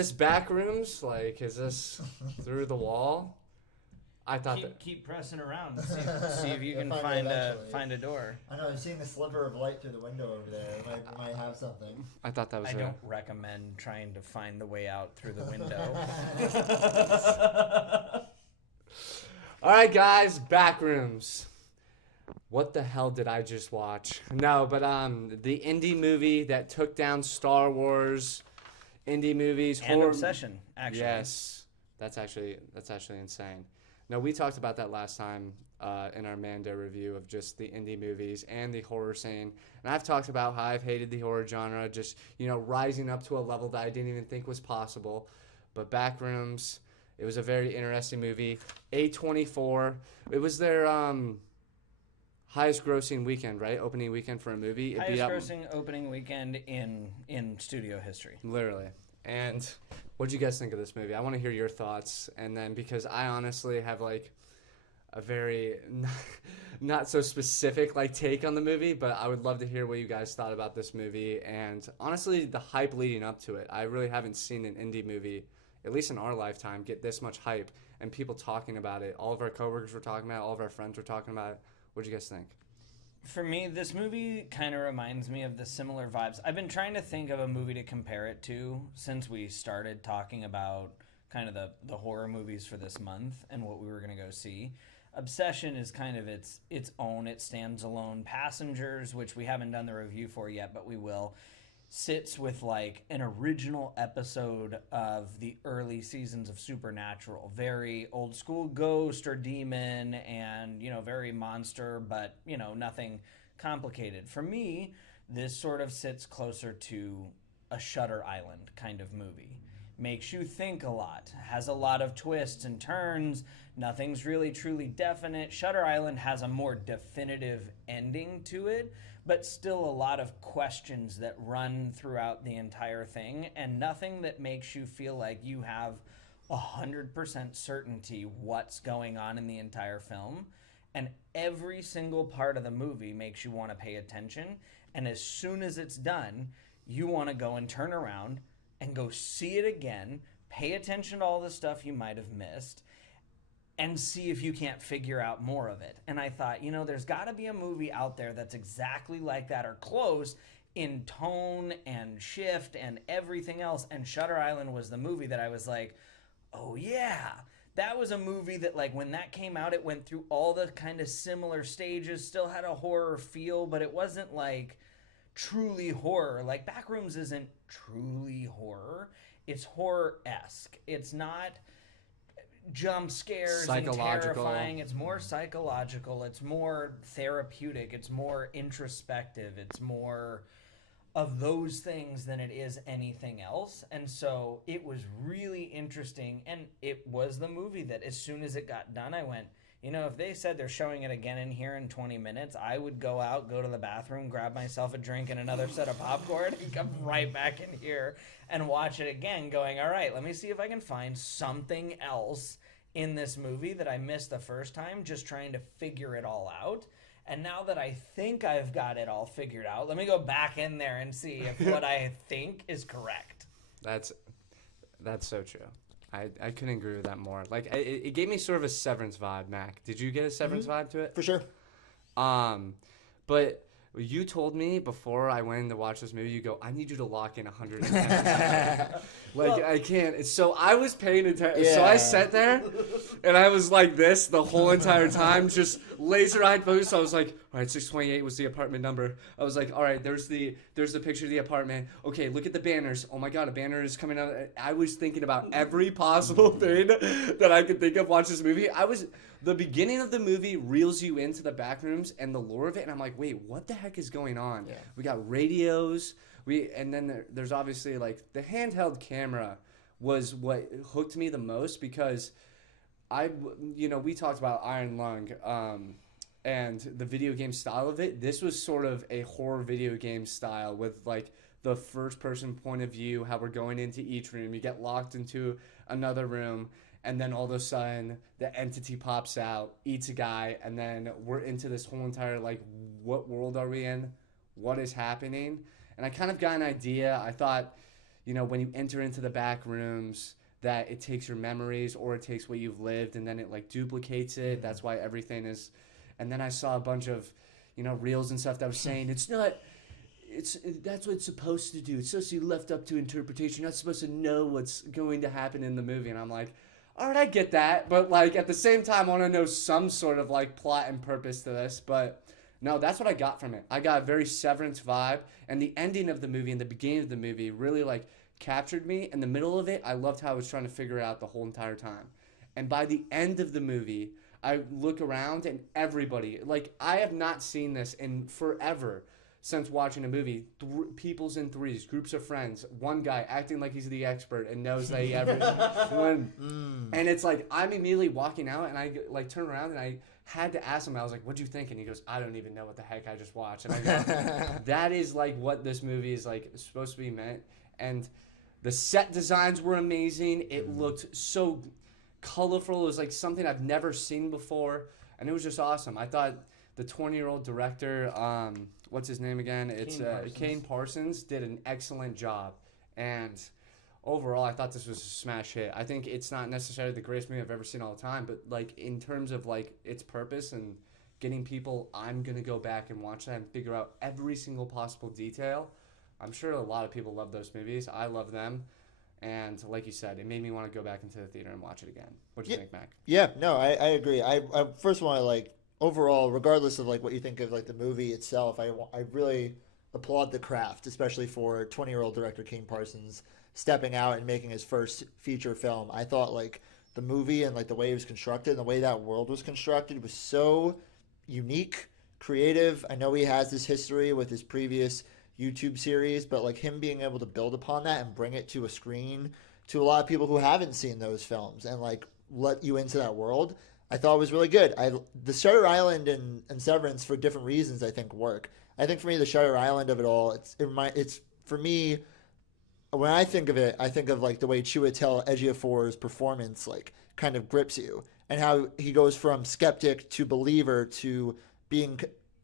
this Backrooms? Like, is this through the wall? I thought keep pressing around and see if you can find a door. I know, I've seen the sliver of light through the window over there. It might have something. I thought that was I don't recommend trying to find the way out through the window. All right, guys, Backrooms. What the hell did I just watch? No, but the indie movie that took down Star Wars, indie movies, and Obsession, actually. Yes, that's actually insane. No, we talked about that last time in our Mando review of just the indie movies and the horror scene. And I've talked about how I've hated the horror genre, just, rising up to a level that I didn't even think was possible. But Backrooms, it was a very interesting movie. A24, it was their highest grossing weekend, right? Opening weekend for a movie. Highest grossing opening weekend in studio history. Literally. And what did you guys think of this movie? I want to hear your thoughts. And then, because I honestly have like a very not so specific like take on the movie, but I would love to hear what you guys thought about this movie and honestly the hype leading up to it. I really haven't seen an indie movie, at least in our lifetime, get this much hype and people talking about it. All of our coworkers were talking about it. All of our friends were talking about it. What do you guys think? For me, this movie kind of reminds me of the similar vibes. I've been trying to think of a movie to compare it to since we started talking about kind of the horror movies for this month and what we were going to go see. Obsession is kind of its own. It stands alone. Passengers, which we haven't done the review for yet, but we will, sits with like an original episode of the early seasons of Supernatural. Very old school ghost or demon and, very monster, but, nothing complicated. For me, this sort of sits closer to a Shutter Island kind of movie. Makes you think a lot, has a lot of twists and turns, nothing's really truly definite. Shutter Island has a more definitive ending to it, but still a lot of questions that run throughout the entire thing, and nothing that makes you feel like you have 100% certainty what's going on in the entire film. And every single part of the movie makes you want to pay attention, and as soon as it's done, you want to go and turn around and go see it again, pay attention to all the stuff you might have missed, and see if you can't figure out more of it. And I thought, there's got to be a movie out there that's exactly like that or close in tone and shift and everything else. And Shutter Island was the movie that I was like, oh yeah, that was a movie that like when that came out, it went through all the kind of similar stages, still had a horror feel, but it wasn't like truly horror. Like Backrooms isn't truly horror. It's horror-esque. It's not jump scares and terrifying. It's more psychological. It's more therapeutic. It's more introspective. It's more of those things than it is anything else. And so it was really interesting. And it was the movie that as soon as it got done, I went, if they said they're showing it again in here in 20 minutes, I would go out, go to the bathroom, grab myself a drink and another set of popcorn and come right back in here and watch it again going, all right, let me see if I can find something else in this movie that I missed the first time, just trying to figure it all out. And now that I think I've got it all figured out, let me go back in there and see if what I think is correct. That's so true. I couldn't agree with that more. Like, it gave me sort of a Severance vibe, Mac. Did you get a Severance vibe to it? For sure. But you told me before I went in to watch this movie, you go, I need you to lock in 110%. I can't. So I was paying attention. Yeah. So I sat there, and I was like this the whole entire time, just laser-eyed focused. So I was like, all right, 628 was the apartment number. I was like, all right, there's the picture of the apartment. Okay, look at the banners. Oh, my God, a banner is coming out. I was thinking about every possible thing that I could think of watching this movie. The beginning of the movie reels you into the Backrooms and the lore of it, and I'm like, wait, what the heck is going on? Yeah. We got radios. And then there's obviously, like, the handheld camera was what hooked me the most because we talked about Iron Lung and the video game style of it. This was sort of a horror video game style with, like, the first-person point of view, how we're going into each room. You get locked into another room, and then all of a sudden the entity pops out, eats a guy, and then we're into this whole entire, like, what world are we in? What is happening? And I kind of got an idea. I thought, when you enter into the back rooms, that it takes your memories or it takes what you've lived and then it like duplicates it. That's why everything is. And then I saw a bunch of, reels and stuff that was saying it's not. That's what it's supposed to do. It's supposed to be left up to interpretation. You're not supposed to know what's going to happen in the movie. And I'm like, all right, I get that, but like at the same time, I want to know some sort of like plot and purpose to this. But no, that's what I got from it. I got a very Severance vibe, and the ending of the movie and the beginning of the movie really like captured me. In the middle of it, I loved how I was trying to figure it out the whole entire time. And by the end of the movie, I look around and everybody, like I have not seen this in forever. Since watching a movie, people's in threes, groups of friends, one guy acting like he's the expert and knows that he ever won. And it's like, I'm immediately walking out and I like turn around and I had to ask him, I was like, what'd you think? And he goes, I don't even know what the heck I just watched. And I go, that is like what this movie is like supposed to be meant. And the set designs were amazing. It looked so colorful. It was like something I've never seen before. And it was just awesome. I thought the 20-year-old director, what's his name again? It's Kane Parsons did an excellent job. And overall, I thought this was a smash hit. I think it's not necessarily the greatest movie I've ever seen all the time, but like in terms of like its purpose and getting people, I'm going to go back and watch that and figure out every single possible detail. I'm sure a lot of people love those movies. I love them. And like you said, it made me want to go back into the theater and watch it again. What do you think, Mac? Yeah, no, I agree. I first want to like, overall, regardless of like what you think of like the movie itself, I really applaud the craft, especially for 20-year-old director Kane Parsons stepping out and making his first feature film. I thought like the movie and like the way it was constructed and the way that world was constructed was so unique, creative. I know he has this history with his previous YouTube series, but like him being able to build upon that and bring it to a screen to a lot of people who haven't seen those films and like let you into that world, I thought it was really good. The Shutter Island and Severance, for different reasons, I think work. I think for me, the Shutter Island of it all, it's for me, when I think of it, I think of like the way Chiwetel Ejiofor's performance like kind of grips you and how he goes from skeptic to believer to being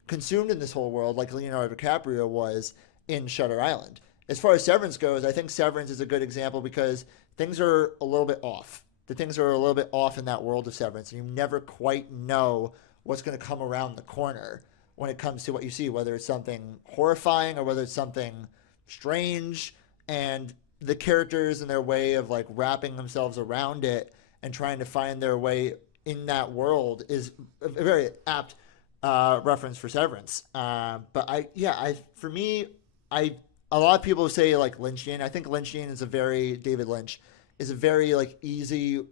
consumed in this whole world like Leonardo DiCaprio was in Shutter Island. As far as Severance goes, I think Severance is a good example because things are a little bit off. The things are a little bit off in that world of Severance, and you never quite know what's going to come around the corner when it comes to what you see, whether it's something horrifying or whether it's something strange. And the characters and their way of like wrapping themselves around it and trying to find their way in that world is a very apt reference for Severance. But for me, a lot of people say like Lynchian. I think Lynchian is David Lynch is a very like easy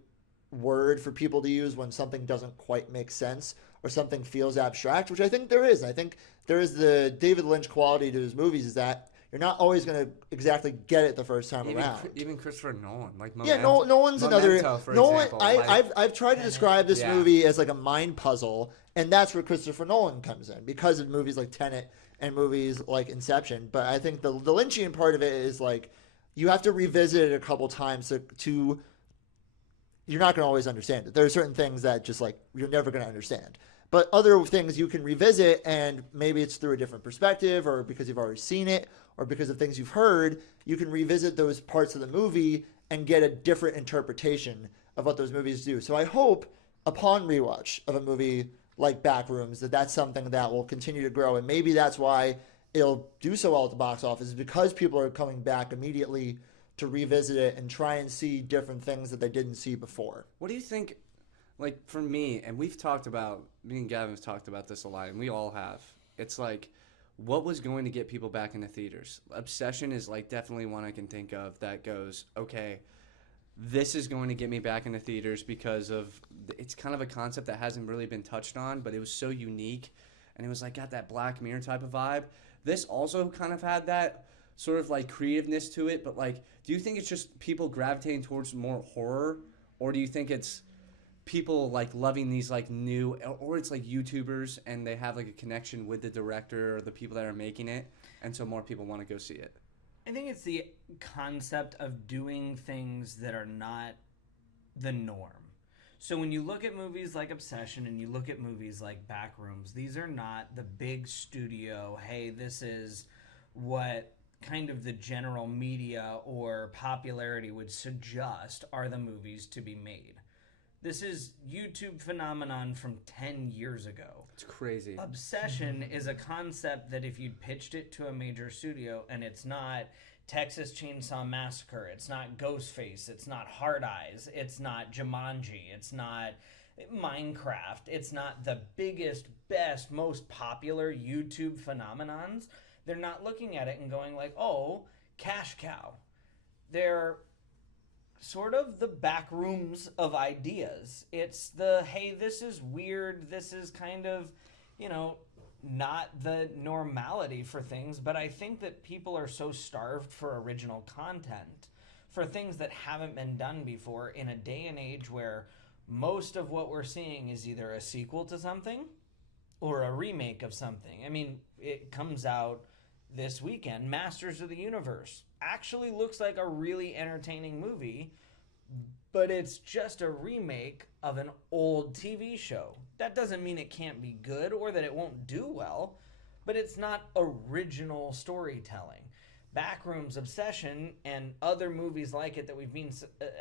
word for people to use when something doesn't quite make sense or something feels abstract, which I think there is. I think there is the David Lynch quality to his movies is that you're not always going to exactly get it the first time around. Even Christopher Nolan, like Nolan's another. Nolan, I've tried to describe this movie as like a mind puzzle, and that's where Christopher Nolan comes in because of movies like Tenet and movies like Inception. But I think the Lynchian part of it is like you have to revisit it a couple times to you're not going to always understand it. There are certain things that just like you're never going to understand. But other things you can revisit, and maybe it's through a different perspective or because you've already seen it or because of things you've heard, you can revisit those parts of the movie and get a different interpretation of what those movies do. So I hope upon rewatch of a movie like Backrooms that's something that will continue to grow. And maybe that's why it'll do so well at the box office, because people are coming back immediately to revisit it and try and see different things that they didn't see before. What do you think, like for me, and me and Gavin have talked about this a lot, and we all have, it's like, what was going to get people back in the theaters? Obsession is like definitely one I can think of that goes, okay, this is going to get me back in the theaters because of, it's kind of a concept that hasn't really been touched on, but it was so unique, and it was like got that Black Mirror type of vibe. This also kind of had that sort of like creativeness to it, but like, do you think it's just people gravitating towards more horror, or do you think it's people like loving these like new, or it's like YouTubers and they have like a connection with the director or the people that are making it, and so more people want to go see it? I think it's the concept of doing things that are not the norm. So when you look at movies like Obsession and you look at movies like Backrooms, these are not the big studio, hey, this is what kind of the general media or popularity would suggest are the movies to be made. This is YouTube phenomenon from 10 years ago. It's crazy. Obsession is a concept that if you'd pitched it to a major studio, and it's not Texas Chainsaw Massacre, it's not Ghostface, it's not Hard Eyes, it's not Jumanji, it's not Minecraft, it's not the biggest, best, most popular YouTube phenomenons, they're not looking at it and going like, oh, cash cow. They're sort of the back rooms of ideas. It's the, hey, this is weird, this is kind of, not the normality for things, but I think that people are so starved for original content, for things that haven't been done before in a day and age where most of what we're seeing is either a sequel to something or a remake of something. I mean, it comes out this weekend. Masters of the Universe actually looks like a really entertaining movie, but it's just a remake of an old TV show. That doesn't mean it can't be good or that it won't do well, but it's not original storytelling. Backrooms, Obsession, and other movies like it that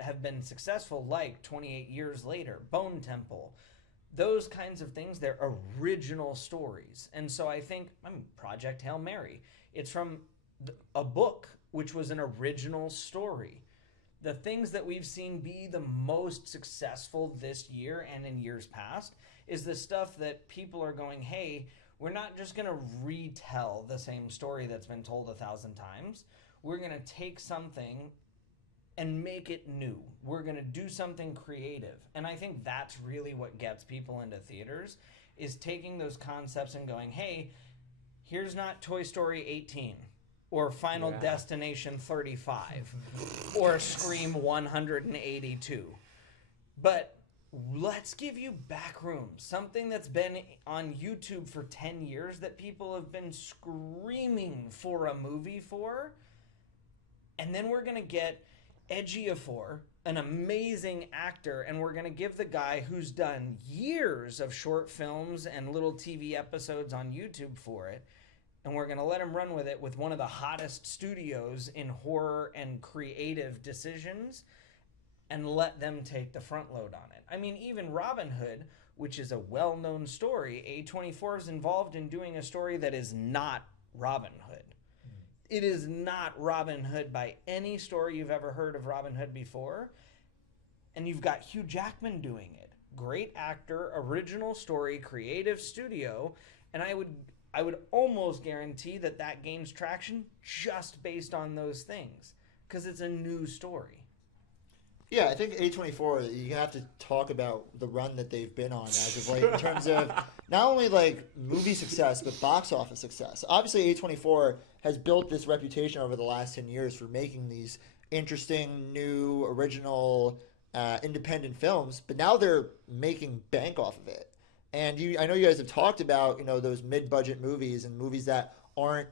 have been successful, like 28 Years Later, Bone Temple, those kinds of things, they're original stories. And so I think, Project Hail Mary, it's from a book, which was an original story. The things that we've seen be the most successful this year and in years past is the stuff that people are going, hey, we're not just going to retell the same story that's been told 1,000 times. We're going to take something and make it new. We're going to do something creative. And I think that's really what gets people into theaters, is taking those concepts and going, hey, here's not Toy Story 18 or Final Destination 35 or Scream 182. But let's give you Backrooms, something that's been on YouTube for 10 years that people have been screaming for a movie for. And then we're going to get Ejiofor, an amazing actor, and we're going to give the guy who's done years of short films and little TV episodes on YouTube for it, and we're going to let him run with it with one of the hottest studios in horror and creative decisions, and let them take the front load on it. I mean, even Robin Hood, which is a well-known story, A24 is involved in doing a story that is not Robin Hood. It is not Robin Hood by any story you've ever heard of Robin Hood before. And you've got Hugh Jackman doing it. Great actor, original story, creative studio. And I would almost guarantee that gains traction just based on those things, because it's a new story. Yeah, I think A24, you have to talk about the run that they've been on as of late in terms of not only like movie success, but box office success. Obviously, A24 has built this reputation over the last 10 years for making these interesting, new, original, independent films, but now they're making bank off of it. And I know you guys have talked about, those mid-budget movies and movies that aren't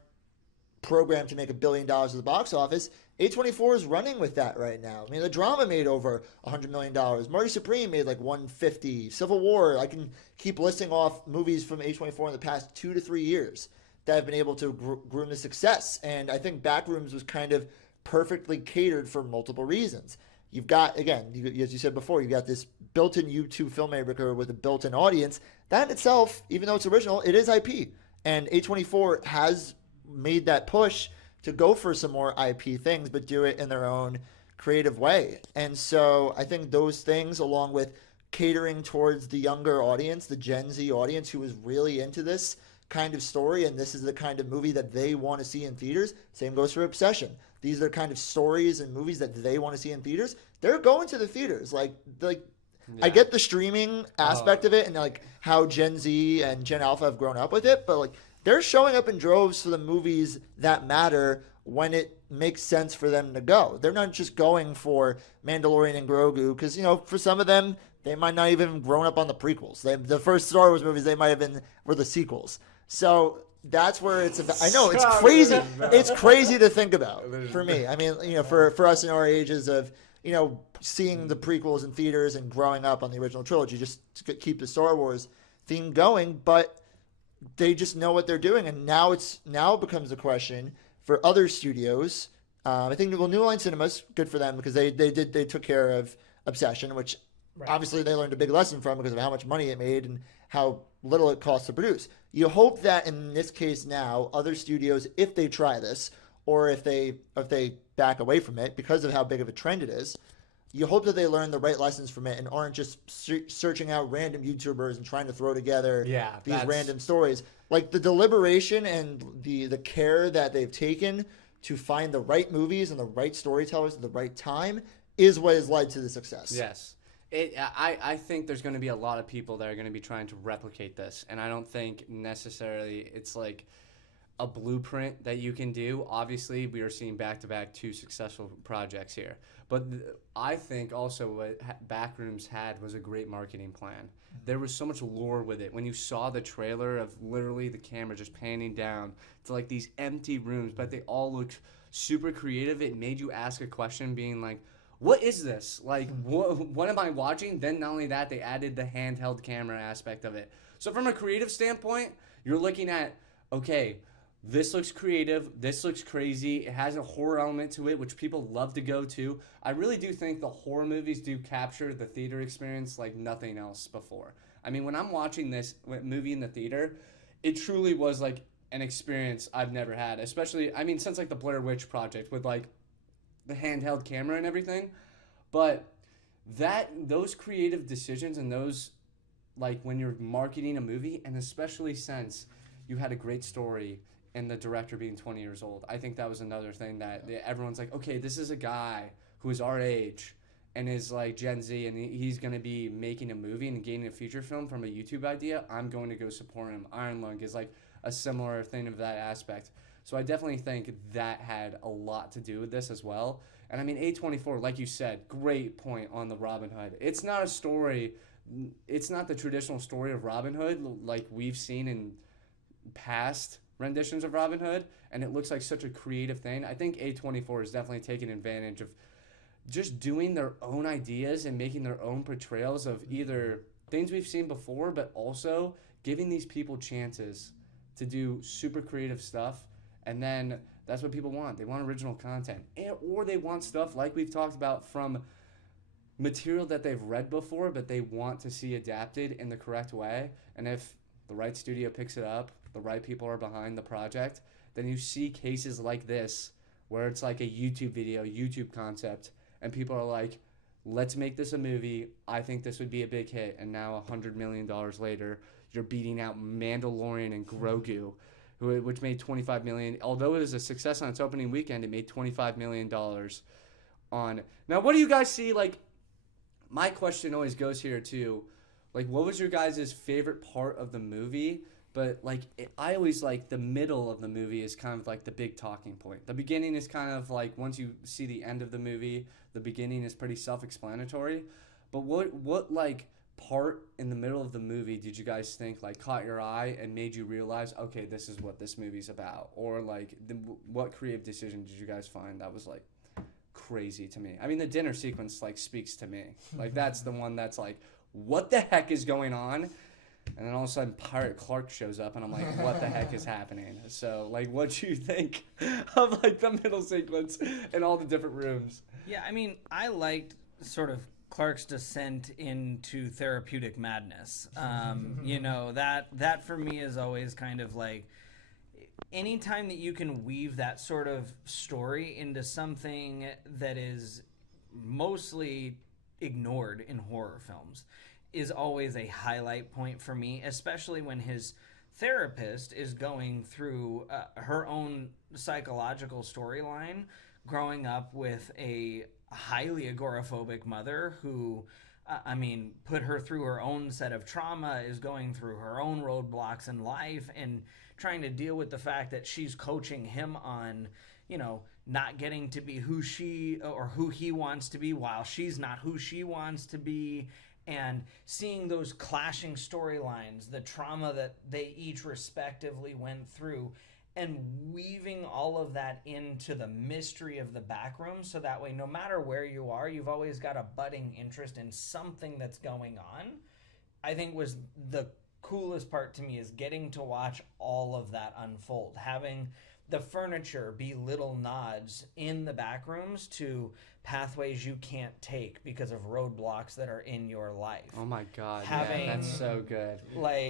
programmed to make $1 billion at the box office. A24 is running with that right now. I mean, the drama made over $100 million. Marty Supreme made like $150. Civil War, I can keep listing off movies from A24 in the past 2 to 3 years that have been able to groom the success. And I think Backrooms was kind of perfectly catered for multiple reasons. You've got, again, as you said before, you've got this built-in YouTube filmmaker with a built-in audience. That in itself, even though it's original, it is IP. And A24 has made that push to go for some more IP things, but do it in their own creative way. And so I think those things, along with catering towards the younger audience, the Gen Z audience who is really into this kind of story, and this is the kind of movie that they want to see in theaters. Same goes for Obsession. These are the kind of stories and movies that they want to see in theaters. They're going to the theaters. Like I get the streaming aspect of it and like how Gen Z and Gen Alpha have grown up with it, but like they're showing up in droves for the movies that matter when it makes sense for them to go. They're not just going for Mandalorian and Grogu because, for some of them, they might not even have grown up on the prequels. The first Star Wars movies, they might have were the sequels. So that's where it's about. I know, it's crazy. It's crazy to think about for me. I mean, for us in our ages of, seeing the prequels in theaters and growing up on the original trilogy, just to keep the Star Wars theme going, but they just know what they're doing. And now it becomes a question For other studios, I think New Line Cinema's good for them because they took care of Obsession, which obviously they learned a big lesson from because of how much money it made and how little it costs to produce. You hope that in this case now, other studios, if they try this, or if they back away from it because of how big of a trend it is, you hope that they learn the right lessons from it and aren't just searching out random YouTubers and trying to throw together these random stories. Like the deliberation and the care that they've taken to find the right movies and the right storytellers at the right time is what has led to the success. Yes. I think there's going to be a lot of people that are going to be trying to replicate this, and I don't think necessarily it's like a blueprint that you can do. Obviously, we are seeing back-to-back 2 successful projects here. But I think also what Backrooms had was a great marketing plan. There was so much lore with it. When you saw the trailer of literally the camera just panning down to like these empty rooms, but they all looked super creative, it made you ask a question being like, what is this? Like, what am I watching? Then not only that, they added the handheld camera aspect of it. So from a creative standpoint, you're looking at, okay, this looks creative. This looks crazy. It has a horror element to it, which people love to go to. I really do think the horror movies do capture the theater experience like nothing else before. I mean, when I'm watching this movie in the theater, it truly was like an experience I've never had. Especially, I mean, since like the Blair Witch Project with like the handheld camera and everything. But those creative decisions and those, like when you're marketing a movie, and especially since you had a great story and the director being 20 years old, I think that was another thing that everyone's like, okay, this is a guy who is our age and is like Gen Z, and he's going to be making a movie and gaining a feature film from a YouTube idea. I'm going to go support him. Iron Lung is like a similar thing of that aspect. So I definitely think that had a lot to do with this as well. And I mean, A24, like you said, great point on the Robin Hood. It's not a story, it's not the traditional story of Robin Hood like we've seen in past renditions of Robin Hood, and it looks like such a creative thing. I think A24 is definitely taking advantage of just doing their own ideas and making their own portrayals of either things we've seen before, but also giving these people chances to do super creative stuff. And then that's what people want. They want original content. Or they want stuff like we've talked about from material that they've read before, but they want to see adapted in the correct way. And if the right studio picks it up, the right people are behind the project, then you see cases like this where it's like a YouTube video, YouTube concept, and people are like, let's make this a movie. I think this would be a big hit. And now $100 million later, you're beating out Mandalorian and Grogu, which made $25 million. Although it was a success on its opening weekend, it made $25 million on. Now, what do you guys see? Like, my question always goes here too. Like, what was your guys' favorite part of the movie? But like, I always like the middle of the movie is kind of like the big talking point. The beginning is kind of like once you see the end of the movie, the beginning is pretty self-explanatory. But what like part in the middle of the movie did you guys think like caught your eye and made you realize, okay, this is what this movie's about? Or like what creative decision did you guys find that was like crazy to me? I mean, the dinner sequence like speaks to me. Like that's the one that's like, what the heck is going on? And then all of a sudden Pirate Clark shows up and I'm like, what the heck is happening? So like, what do you think of like the middle sequence and all the different rooms? Yeah, I mean, I liked sort of Clark's descent into therapeutic madness. You know, that for me is always kind of like, anytime that you can weave that sort of story into something that is mostly ignored in horror films is always a highlight point for me, especially when his therapist is going through her own psychological storyline, growing up with a highly agoraphobic mother who, put her through her own set of trauma, is going through her own roadblocks in life, and trying to deal with the fact that she's coaching him on, you know, not getting to be who she or who he wants to be while she's not who she wants to be. And seeing those clashing storylines, the trauma that they each respectively went through, and weaving all of that into the mystery of the Backrooms, so that way no matter where you are, you've always got a budding interest in something that's going on, I think was the coolest part to me, is getting to watch all of that unfold. Having the furniture be little nods in the back rooms to pathways you can't take because of roadblocks that are in your life. Oh my God, Having, that's so good. Like,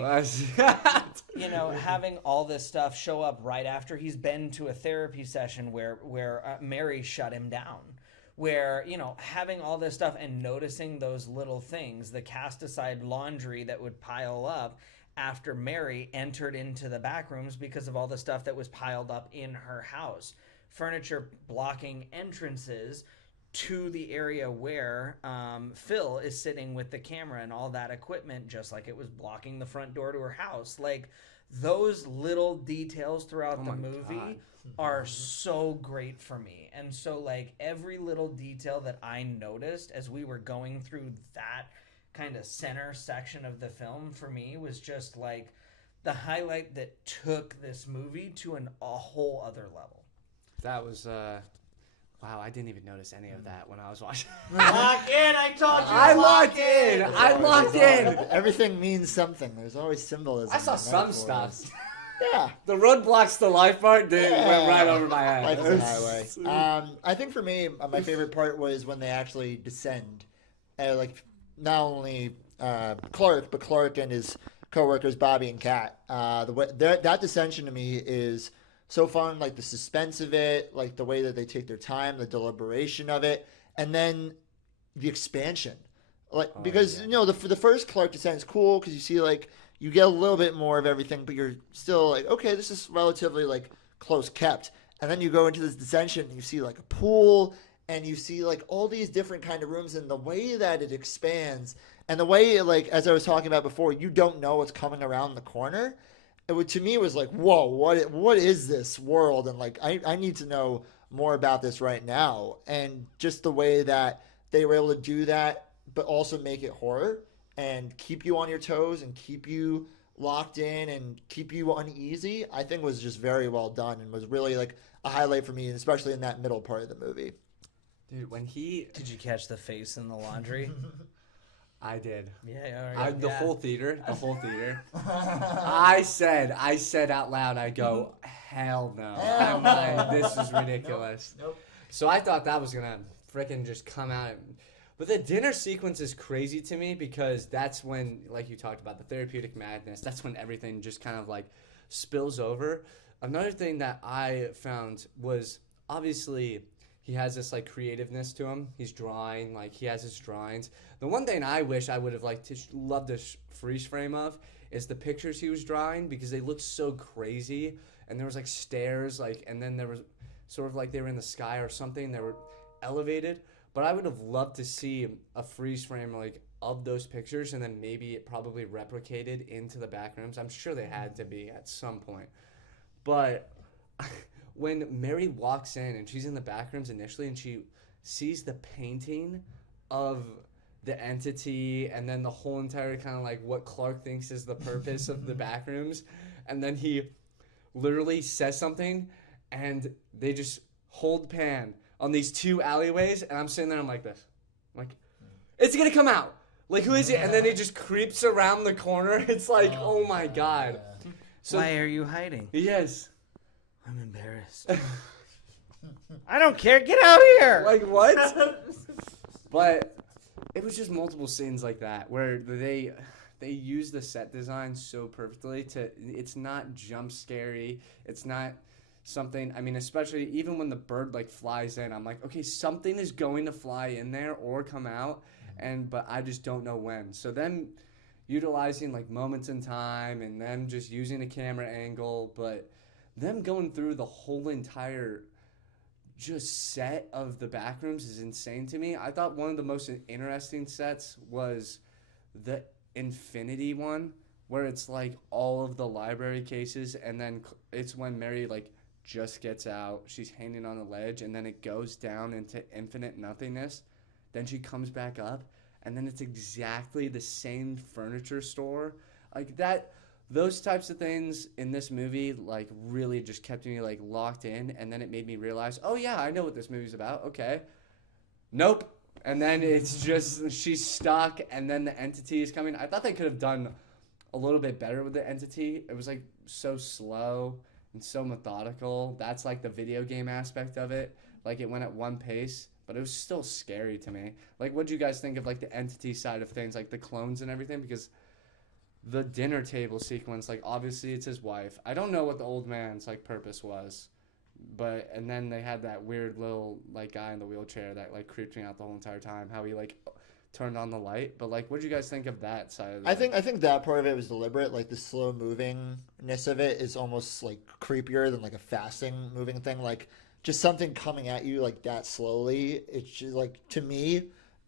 having all this stuff show up right after he's been to a therapy session where Mary shut him down. Where, having all this stuff and noticing those little things, the cast aside laundry that would pile up after Mary entered into the back rooms because of all the stuff that was piled up in her house. Furniture blocking entrances to the area where Phil is sitting with the camera and all that equipment, just like it was blocking the front door to her house. Like, those little details throughout the movie are so great for me. And so, like, every little detail that I noticed as we were going through that kind of center section of the film for me was just, like, the highlight that took this movie to a whole other level. That was, wow, I didn't even notice any of that when I was watching. Lock in, I told you. I locked in. I locked in. Everything means something. There's always symbolism. I saw some stuff. Yeah. The roadblocks to life part went right over my head. Life is a highway. I think for me, my favorite part was when they actually descend. Not only Clark, but Clark and his co-workers, Bobby and Kat. That descension to me is so fun, like the suspense of it, like the way that they take their time, the deliberation of it, and then the expansion. The first Clark descent is cool because you see you get a little bit more of everything, but you're still like, okay, this is relatively close kept. And then you go into this descension and you see a pool and you see all these different kind of rooms, and the way that it expands and the way as I was talking about before, you don't know what's coming around the corner. To me, it was like, whoa, what is this world? And I need to know more about this right now. And just the way that they were able to do that, but also make it horror and keep you on your toes and keep you locked in and keep you uneasy, I think was just very well done and was really a highlight for me, and especially in that middle part of the movie. Dude, Did you catch the face in the laundry? I did. Yeah, the whole theater. I said out loud, I go, hell no. I'm like, this is ridiculous. Nope. So I thought that was going to freaking just come out. But the dinner sequence is crazy to me because that's when, like you talked about, the therapeutic madness, that's when everything just kind of spills over. Another thing that I found was obviously he has this creativeness to him. He's drawing, he has his drawings. The one thing I wish I would have loved to freeze frame of is the pictures he was drawing, because they looked so crazy. And there was stairs, and then there was sort of they were in the sky or something. They were elevated. But I would have loved to see a freeze frame of those pictures, and then maybe it probably replicated into the back rooms. I'm sure they had to be at some point. But when Mary walks in and she's in the back rooms initially and she sees the painting of the entity and then the whole entire kind of what Clark thinks is the purpose of the back rooms, and then he literally says something and they just hold pan on these two alleyways, and I'm sitting there, I'm like this. I'm like, it's gonna come out. Who is it? And then it just creeps around the corner. It's oh my God. So, why are you hiding? Yes. I'm embarrassed. I don't care. Get out here. What? But it was just multiple scenes like that where they use the set design so perfectly it's not jump scary. It's not something, especially even when the bird flies in, I'm like, okay, something is going to fly in there or come out, but I just don't know when. So then utilizing moments in time and them just using a camera angle, but them going through the whole entire just set of the Backrooms is insane to me. I thought one of the most interesting sets was the Infinity one, where it's all of the library cases, and then it's when Mary just gets out, she's hanging on a ledge, and then it goes down into infinite nothingness. Then she comes back up, and then it's exactly the same furniture store. Those types of things in this movie really just kept me locked in, and then it made me realize, oh yeah, I know what this movie's about. Okay. Nope. And then it's just she's stuck, and then the entity is coming. I thought they could have done a little bit better with the entity. It was so slow, and so methodical. That's like the video game aspect of it. Like it went at one pace, but it was still scary to me. Like, what do you guys think of like the entity side of things, like the clones and everything? Because the dinner table sequence, like obviously it's his wife. I don't know what the old man's like purpose was, but and then they had that weird little like guy in the wheelchair that like creeped me out the whole entire time. How he like turned on the light. But like, what do you guys think of that side of it? I think that part of it was deliberate. Like the slow movingness of it is almost like creepier than like a fasting moving thing. Like just something coming at you like that slowly. It's just like, to me,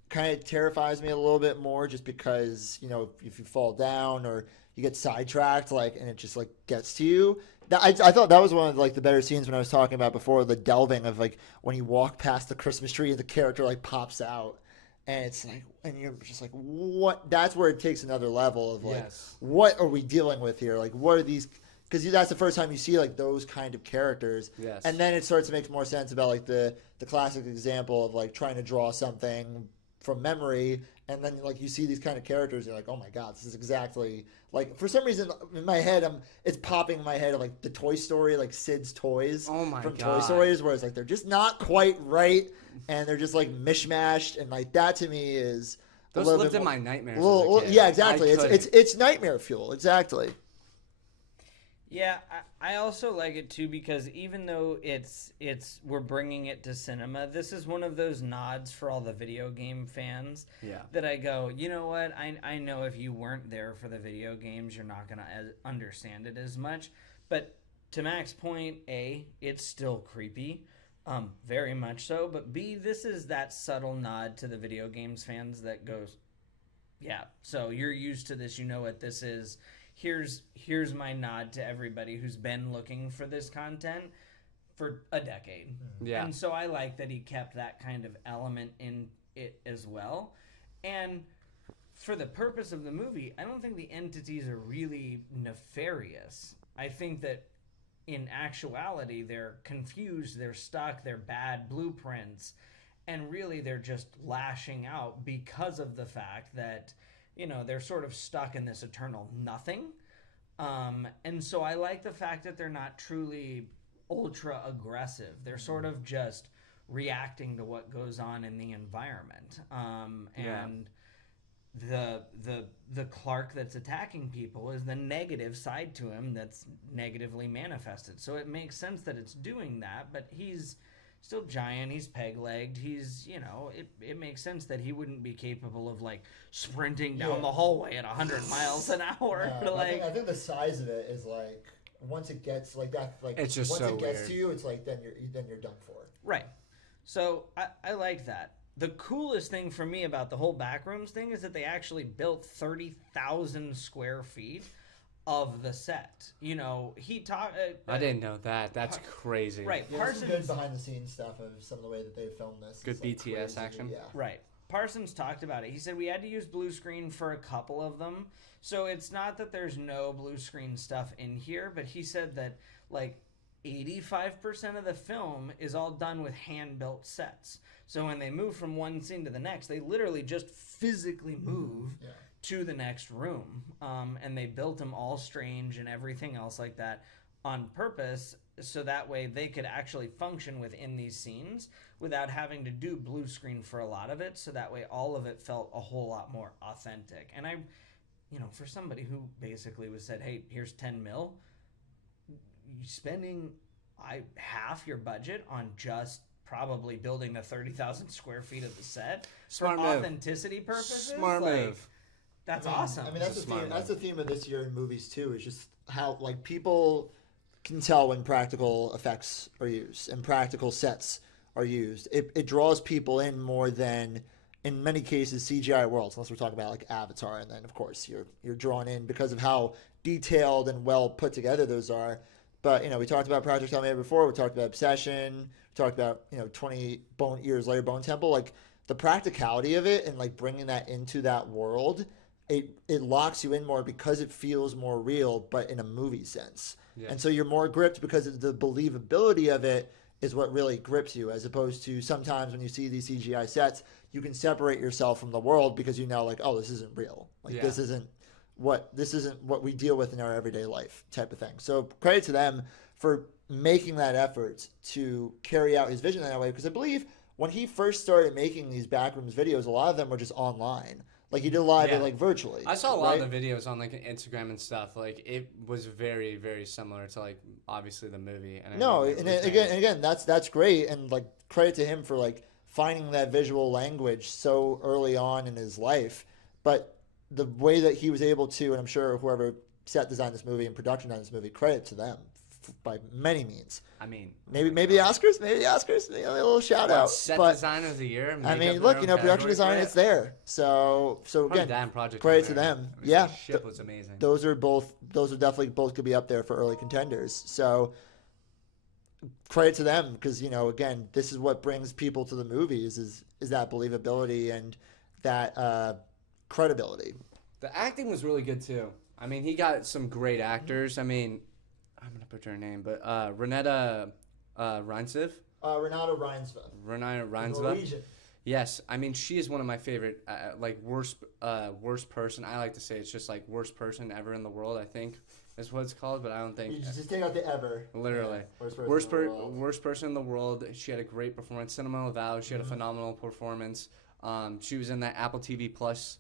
kind of terrifies me a little bit more, just because, you know, if you fall down or you get sidetracked, like, and it just like gets to you. I thought that was one of like the better scenes when I was talking about before, the delving of like when you walk past the Christmas tree and the character like pops out, and it's like, and you're just like, what? That's where it takes another level of like, Yes. What are we dealing with here? Like, what are these? Because that's the first time you see like those kind of characters. Yes. And then it starts to make more sense about like the classic example of like trying to draw something from memory, and then like you see these kind of characters, you're like, oh my god, this is exactly like, for some reason in my head it's popping in my head of like the Toy Story, like Sid's toys Oh my from God. Toy Stories, where it's like they're just not quite right and they're just like mishmashed, and like that to me is Those lived in my nightmares. As a kid. yeah, exactly. I It's nightmare fuel, exactly. Yeah, I also like it too, because even though it's we're bringing it to cinema, this is one of those nods for all the video game fans. Yeah. That I go, you know what? I know if you weren't there for the video games, you're not gonna understand it as much. But to Mac's point, A, it's still creepy, very much so. But B, this is that subtle nod to the video games fans that goes, yeah. So you're used to this. You know what this is. Here's my nod to everybody who's been looking for this content for a decade. Yeah. And so I like that he kept that kind of element in it as well. And for the purpose of the movie, I don't think the entities are really nefarious. I think that in actuality, they're confused, they're stuck, they're bad blueprints, and really they're just lashing out because of the fact that, you know, they're sort of stuck in this eternal nothing. And so I like the fact that they're not truly ultra aggressive. They're sort of just reacting to what goes on in the environment. And the Clark that's attacking people is the negative side to him that's negatively manifested. So it makes sense that it's doing that, but he's still giant, he's peg-legged, he's, you know, it makes sense that he wouldn't be capable of like sprinting down the hallway at 100 miles an hour. No, Like, I think the size of it is like, once it gets like that, like It's just once so it gets weird. to you, it's like then you're done for. right. So I like that. The coolest thing for me about the whole Backrooms thing is that they actually built 30,000 square feet of the set. You know, he talked. I didn't know that. That's crazy. Right. Yeah, there's some good Parsons. behind the scenes stuff of some of the way that they filmed this. Good It's, like, BTS crazy. action. Yeah. Right. Parsons talked about it. He said we had to use blue screen for a couple of them. So it's not that there's no blue screen stuff in here, but he said that like 85% of the film is all done with hand-built sets. So when they move from one scene to the next, they literally just physically move to the next room. And they built them all strange and everything else like that on purpose, so that way they could actually function within these scenes without having to do blue screen for a lot of it, so that way all of it felt a whole lot more authentic. And I, you know, for somebody who basically was said, hey, here's 10 mil, spending half your budget on just probably building the 30,000 square feet of the set Smart for move. authenticity purposes. Smart like, move. That's awesome. I mean, that's the smart theme. move. That's the theme of this year in movies too. Is just how like people can tell when practical effects are used and practical sets are used. It draws people in more than, in many cases, CGI worlds. Unless we're talking about like Avatar, and then of course you're drawn in because of how detailed and well put together those are. But you know, we talked about Project Hail Mary before. We talked about Obsession. We talked about 20 years later, Bone Temple. Like the practicality of it and like bringing that into that world. It locks you in more because it feels more real, but in a movie sense. Yeah. And so you're more gripped because the believability of it is what really grips you, as opposed to sometimes when you see these CGI sets, you can separate yourself from the world because you know, like, oh, this isn't real. Like, Yeah. this isn't this isn't what we deal with in our everyday life type of thing. So credit to them for making that effort to carry out his vision that way, because I believe when he first started making these Backrooms videos, a lot of them were just online. Like he did a lot of it like virtually. I saw a lot of the videos on like Instagram and stuff. Like it was very, very similar to like obviously the movie. And again, that's great, and like credit to him for like finding that visual language so early on in his life. But the way that he was able to, and I'm sure whoever set design this movie and production on this movie, credit to them by many means. I mean, maybe the Oscars, a little shout out. Set design of the year. I mean, look, production design, it's there. So again, credit to them. Yeah, ship was amazing. Those are definitely both could be up there for early contenders. So credit to them, because again, this is what brings people to the movies is that believability and that credibility. The acting was really good too. I mean, he got some great actors. I mean, I'm gonna butcher her name, but Renata Reinsve. Renata Reinsve. Norwegian. Yes, I mean she is one of my favorite. Worst person. I like to say it's just like worst person ever in the world. I think is what it's called, but I don't think. You just take out the ever. Literally, worst person in the world. She had a great performance. Cinema Vow. She had a phenomenal performance. She was in that Apple TV Plus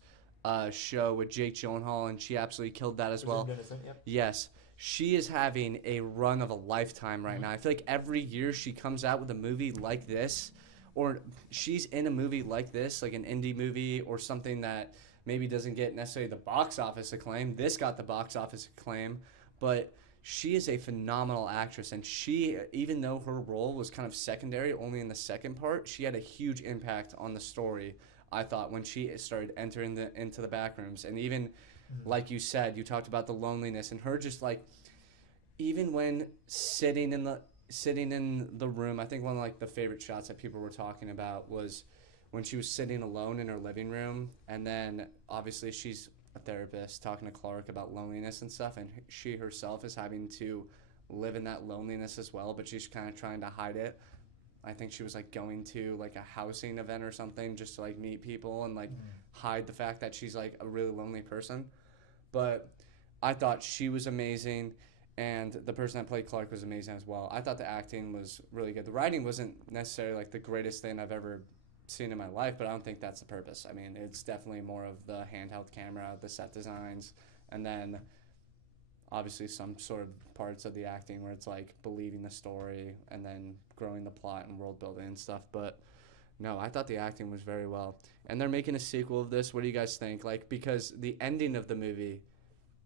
show with Jake Gyllenhaal, and she absolutely killed that as well. Yep. Yes. She is having a run of a lifetime right now. I feel like every year she comes out with a movie like this, or she's in a movie like this, like an indie movie or something that maybe doesn't get necessarily the box office acclaim. This got the box office acclaim, but she is a phenomenal actress, and she, even though her role was kind of secondary, only in the second part, she had a huge impact on the story, I thought, when she started entering into the Backrooms. And even like you said, you talked about the loneliness and her just like, even when sitting in the room, I think one of like the favorite shots that people were talking about was when she was sitting alone in her living room, and then obviously she's a therapist talking to Clark about loneliness and stuff, and she herself is having to live in that loneliness as well, but she's kind of trying to hide it. I think she was like going to like a housing event or something just to like meet people and like hide the fact that she's like a really lonely person. But I thought she was amazing, and the person that played Clark was amazing as well. I thought the acting was really good. The writing wasn't necessarily like the greatest thing I've ever seen in my life, but I don't think that's the purpose. I mean, it's definitely more of the handheld camera, the set designs, and then obviously some sort of parts of the acting where it's like believing the story and then growing the plot and world building and stuff. But no, I thought the acting was very well. And they're making a sequel of this. What do you guys think? Like, because the ending of the movie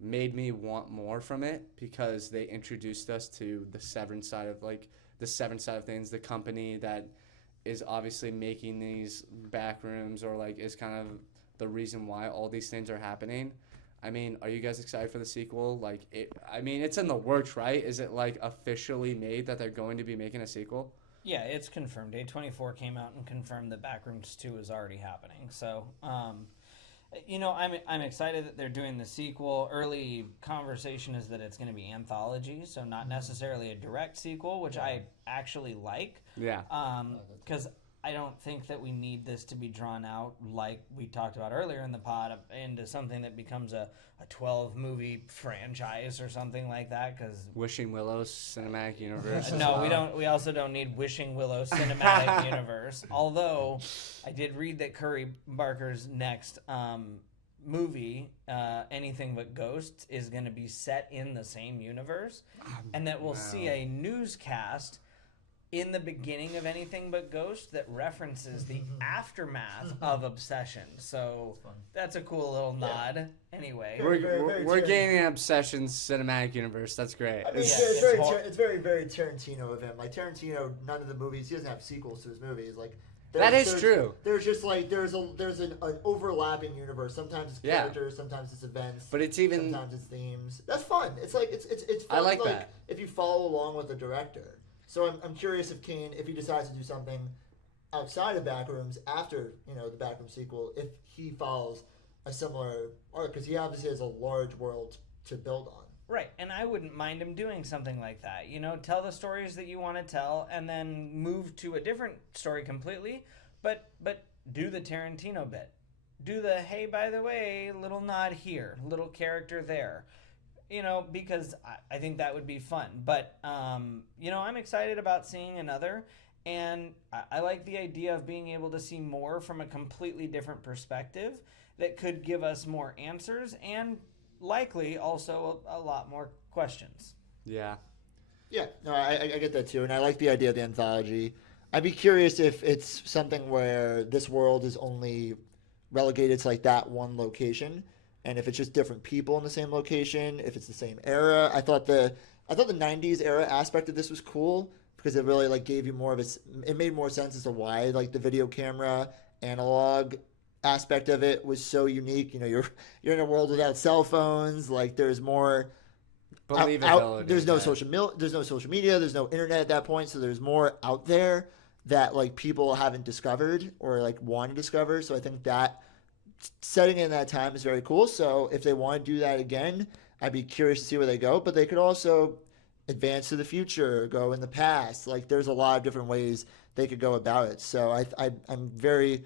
made me want more from it, because they introduced us to the Seven side of things, the company that is obviously making these Backrooms, or like is kind of the reason why all these things are happening. I mean, are you guys excited for the sequel? Like, it's in the works, right? Is it like officially made that they're going to be making a sequel? Yeah, it's confirmed. A24 came out and confirmed that Backrooms 2 is already happening. So, I'm excited that they're doing the sequel. Early conversation is that it's going to be anthology, so not necessarily a direct sequel, which I actually like. Yeah. Because I don't think that we need this to be drawn out, like we talked about earlier in the pod, into something that becomes a 12-movie franchise or something like that. Because Wishing Willow's cinematic universe. No, we don't. We also don't need Wishing Willow cinematic universe. Although I did read that Curry Barker's next movie, Anything But Ghosts, is going to be set in the same universe, and that we'll see a newscast in the beginning of Anything But Ghosts that references the aftermath of Obsession. So that's a cool little nod. Anyway, we're gaining Obsession's cinematic universe. That's great. I mean, it's very, very Tarantino of him. Like Tarantino, none of the movies, he doesn't have sequels to his movies. Like there's true. There's just like there's an overlapping universe. Sometimes it's characters, sometimes it's events, but it's even sometimes it's themes. That's fun. It's like it's fun. I like that if you follow along with the director. So I'm curious if Kane, if he decides to do something outside of Backrooms after the Backrooms sequel, if he follows a similar arc, because he obviously has a large world to build on. Right, and I wouldn't mind him doing something like that. Tell the stories that you want to tell, and then move to a different story completely, but do the Tarantino bit. do the, hey, by the way, little nod here, little character there. Because I think that would be fun. But, I'm excited about seeing another. And I like the idea of being able to see more from a completely different perspective that could give us more answers and likely also a lot more questions. Yeah. Yeah, no, I get that too, and I like the idea of the anthology. I'd be curious if it's something where this world is only relegated to like that one location, and if it's just different people in the same location, if it's the same era. I thought the '90s era aspect of this was cool because it really like gave you more of it made more sense as to why like the video camera analog aspect of it was so unique. You're in a world without cell phones. Like there's more Believability. there's no there's no social media, there's no internet at that point, so there's more out there that like people haven't discovered or like want to discover. So I think that setting in that time is very cool. So if they want to do that again, I'd be curious to see where they go. But they could also advance to the future, go in the past. Like there's a lot of different ways they could go about it. So I'm very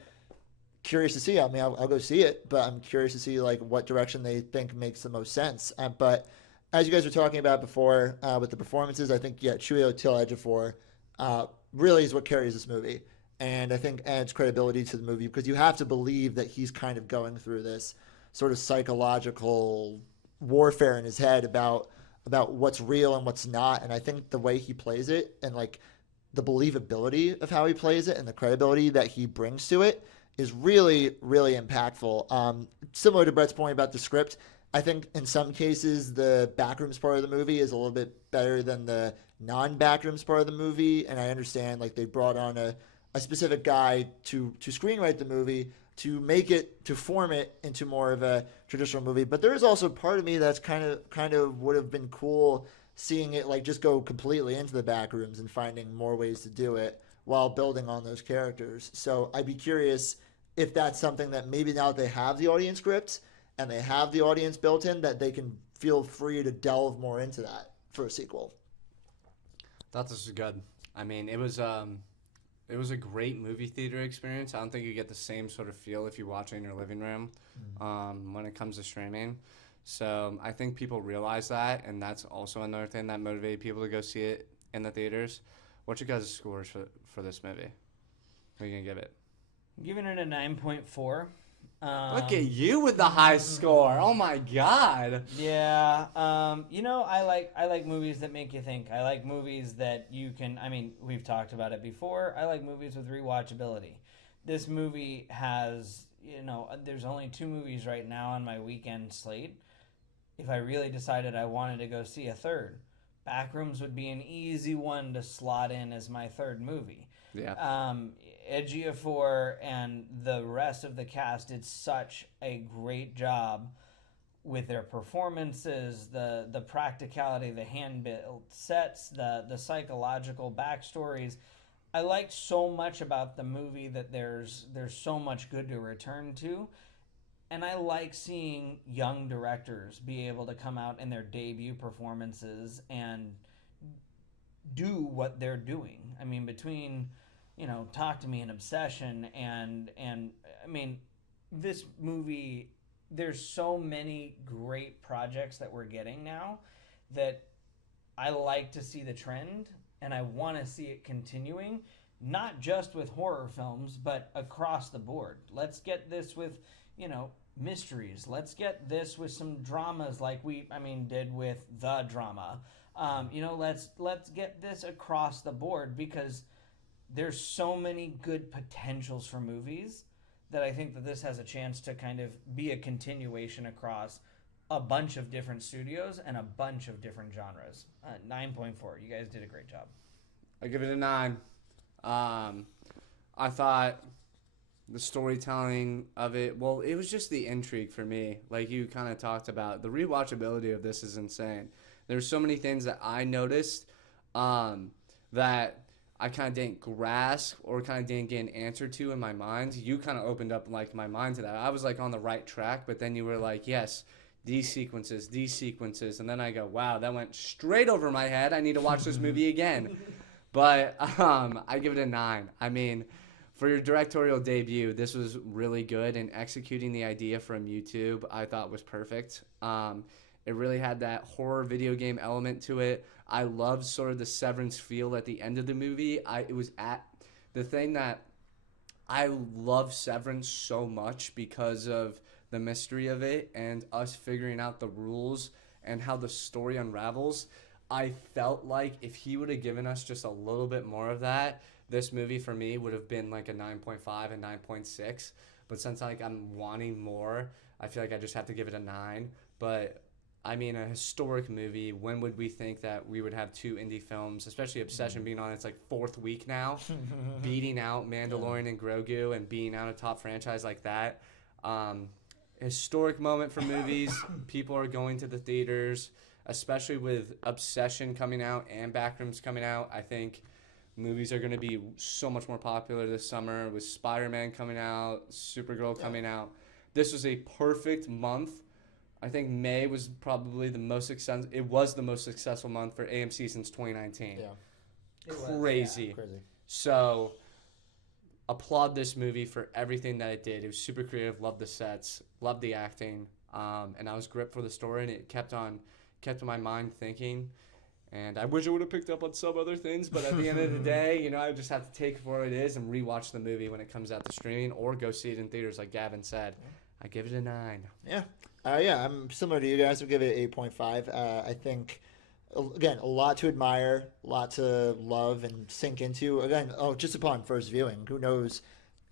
curious to see. I mean, I'll go see it, but I'm curious to see like what direction they think makes the most sense. But as you guys were talking about before with the performances, I think, Chiwetel Ejiofor really is what carries this movie. And I think adds credibility to the movie because you have to believe that he's kind of going through this sort of psychological warfare in his head about what's real and what's not. And I think the way he plays it and like the believability of how he plays it and the credibility that he brings to it is really, really impactful. Similar to Brett's point about the script, I think in some cases the Backrooms part of the movie is a little bit better than the non-Backrooms part of the movie, and I understand like they brought on a specific guy to screenwrite the movie to form it into more of a traditional movie. But there is also part of me that's kind of would have been cool seeing it like just go completely into the Backrooms and finding more ways to do it while building on those characters. So I'd be curious if that's something that maybe now that they have the audience script and they have the audience built in, that they can feel free to delve more into that for a sequel. Thought this was good. I mean, it was a great movie theater experience. I don't think you get the same sort of feel if you watch it in your living room when it comes to streaming. So I think people realize that, and that's also another thing that motivated people to go see it in the theaters. What's your guys' scores for this movie? What are you going to give it? I'm giving it a 9.4. Look at you with the high score. Oh my God. Yeah. I like movies that make you think. I like movies that you can, we've talked about it before. I like movies with rewatchability. This movie has, there's only 2 movies right now on my weekend slate. If I really decided I wanted to go see a third, Backrooms would be an easy one to slot in as my third movie. Yeah. Ejiofor and the rest of the cast did such a great job with their performances, the practicality, the hand-built sets, the psychological backstories. I like so much about the movie that there's so much good to return to. And I like seeing young directors be able to come out in their debut performances and do what they're doing. I mean, between, Talk to Me and Obsession and this movie, there's so many great projects that we're getting now that I like to see the trend and I want to see it continuing, not just with horror films, but across the board. Let's get this with, mysteries. Let's get this with some dramas like we did with The Drama. Let's get this across the board because there's so many good potentials for movies that I think that this has a chance to kind of be a continuation across a bunch of different studios and a bunch of different genres. 9.4. You guys did a great job. I give it a 9. I thought the storytelling of it, well, it was just the intrigue for me. Like you kind of talked about, the rewatchability of this is insane. There's so many things that I noticed that I kind of didn't grasp or kind of didn't get an answer to in my mind. You kind of opened up like my mind to that. I was like on the right track, but then you were like, yes, these sequences, and then I go, wow, that went straight over my head. I need to watch this movie again. But I give it a 9. I mean, for your directorial debut, this was really good, and executing the idea from YouTube, I thought was perfect. It really had that horror video game element to it. I loved sort of the Severance feel at the end of the movie. The thing that I love Severance so much because of the mystery of it and us figuring out the rules and how the story unravels. I felt like if he would have given us just a little bit more of that, this movie for me would have been like a 9.5 and 9.6. But since like I'm wanting more, I feel like I just have to give it a 9. But I mean, a historic movie. When would we think that we would have 2 indie films, especially Obsession being on its like 4th week now, beating out Mandalorian and Grogu and being out a top franchise like that? Historic moment for movies. People are going to the theaters, especially with Obsession coming out and Backrooms coming out. I think movies are going to be so much more popular this summer with Spider-Man coming out, Supergirl coming out. This was a perfect month. I think May was probably the most successful. It was the most successful month for AMC since 2019. Yeah. Crazy. Crazy. So, applaud this movie for everything that it did. It was super creative. Loved the sets. Loved the acting. And I was gripped for the story, and it kept in my mind thinking. And I wish I would have picked up on some other things, but at the end of the day, I just have to take it for what it is and rewatch the movie when it comes out to streaming or go see it in theaters, like Gavin said. I give it a 9. Yeah. I'm similar to you guys. We'll give it 8.5. I think, again, a lot to admire, a lot to love and sink into. Again, just upon first viewing, who knows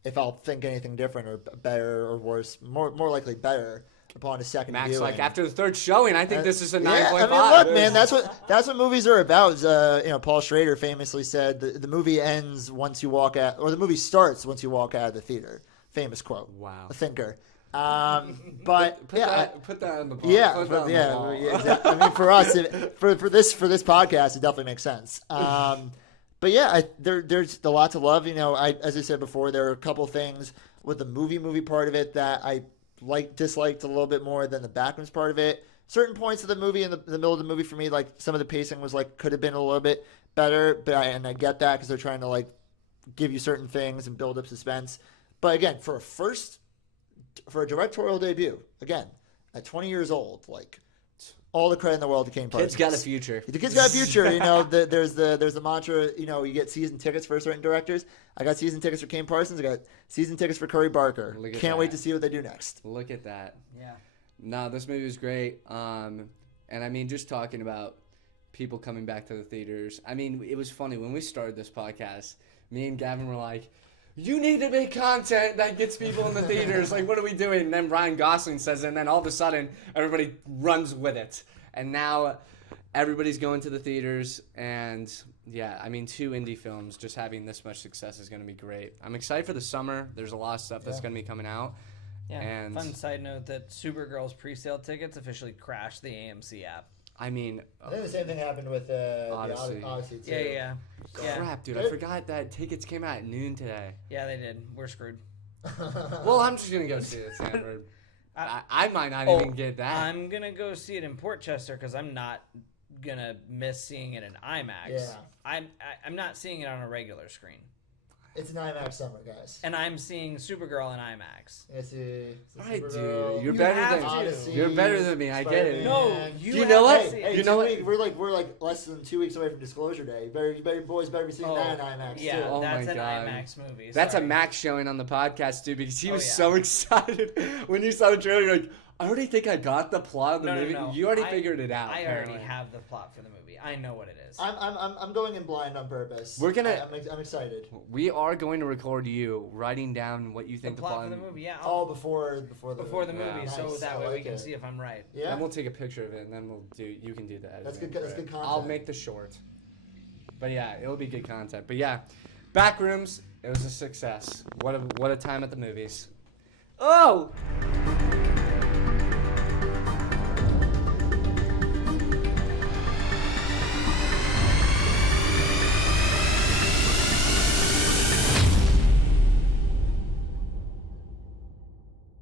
if I'll think anything different or better or worse. More likely better upon a second Max, viewing. like after the 3rd showing, I think this is a 9.5. Yeah, I mean, look, man, that's what movies are about. Paul Schrader famously said the movie ends once you walk out, or the movie starts once you walk out of the theater. Famous quote. Wow. A thinker. But put that on the ball. Exactly. I mean, for us, for this podcast, it definitely makes sense. But yeah, there's a lot to love. As I said before, there are a couple things with the movie part of it that I disliked a little bit more than the Backrooms part of it. Certain points of the movie in the middle of the movie for me, like some of the pacing was could have been a little bit better. But I get that because they're trying to give you certain things and build up suspense. But again, for a directorial debut, again, at 20 years old, all the credit in the world to Kane Parsons. Kid's got a future. The kid's got a future. There's the mantra. You get season tickets for certain directors. I got season tickets for Kane Parsons. I got season tickets for Curry Barker. Can't wait to see what they do next. Look at that. Yeah. No, this movie was great. And I mean, just talking about people coming back to the theaters. I mean, it was funny when we started this podcast. Me and Gavin were like, you need to make content that gets people in the theaters. What are we doing? And then Ryan Gosling says it, and then all of a sudden, everybody runs with it. And now everybody's going to the theaters. And, yeah, I mean, 2 indie films just having this much success is going to be great. I'm excited for the summer. There's a lot of stuff that's going to be coming out. Yeah, and fun side note that Supergirl's pre-sale tickets officially crashed the AMC app. I mean, I think the same thing happened with Odyssey. the Odyssey too. Yeah. Crap, dude. I forgot that tickets came out at noon today. Yeah, they did. We're screwed. Well, I'm just going to go see it at Sanford. I might not even get that. I'm going to go see it in Port Chester because I'm not going to miss seeing it in IMAX. Yeah. I'm not seeing it on a regular screen. It's an IMAX summer, guys. And I'm seeing Supergirl in IMAX. All right, Supergirl. dude. Odyssey, You're better than me. I get it. No, you know what? Hey, you know what? We're less than 2 weeks away from Disclosure Day. You boys better be seeing that in IMAX yeah, too. Oh that's my an God. IMAX movie. That's Sorry. a Max showing on the podcast, dude, because he was yeah. so excited when you saw the trailer. You're like, I already think I got the plot of the movie. No. You already figured it out. I apparently. already have the plot for the movie. I know what it is. I'm going in blind on purpose. We're gonna. I'm excited. We are going to record you writing down what you think the plot for the movie. Yeah. Before the movie, Yeah. so Nice, that I way we like can it. see if I'm right. Yeah. Then we'll take a picture of it, and then you can do the editing. That's good content. I'll make the short. But yeah, it'll be good content. But yeah, Backrooms, it was a success. What a time at the movies. Oh!